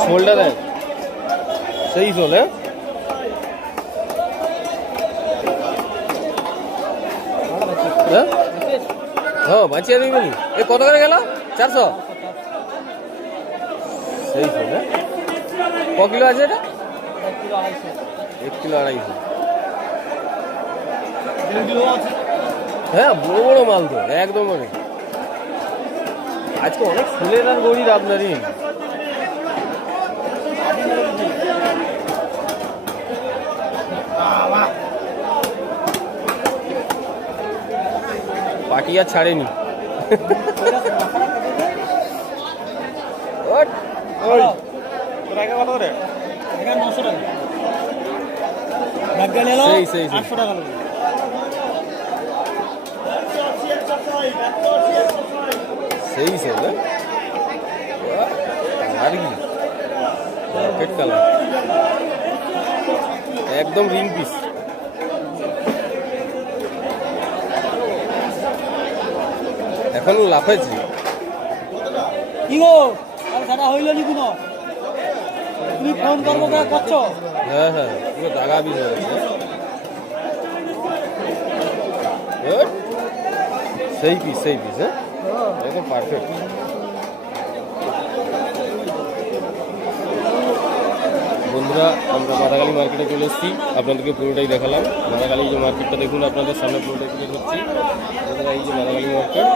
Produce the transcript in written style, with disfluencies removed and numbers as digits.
shoulder है सही soul है हाँ बाचिया नहीं बनी ये कत करे गेल 400 सही सोल है क किलो আছে এটা 1 কিলো 250 হ্যাঁ বড় বড় মাল তো একদম অনেক আজকে অনেক ফুলের আর গড়ির আপনারই পার্টি আর ছাড়েনি सही से रॉकेट कलर एकदम रिंग पिस এখন লাফাইছি কি গো আর সারা হইল নি কোনো তুমি ফোন করবো কে করছো হ্যাঁ হ্যাঁ পুরো দাগা বি হয়েছে सही पीस है एकदम परफेक्ट বন্ধুরা আমরা মাদাগালি মার্কেটে চলে এসেছি আপনাদেরকে পুরোটাই দেখালাম মাদাগালি যে মার্কেটটা দেখুন আপনাদের সামনে পুরোটাই তুলে ধরছি এই যে মাদাগালি মার্কেট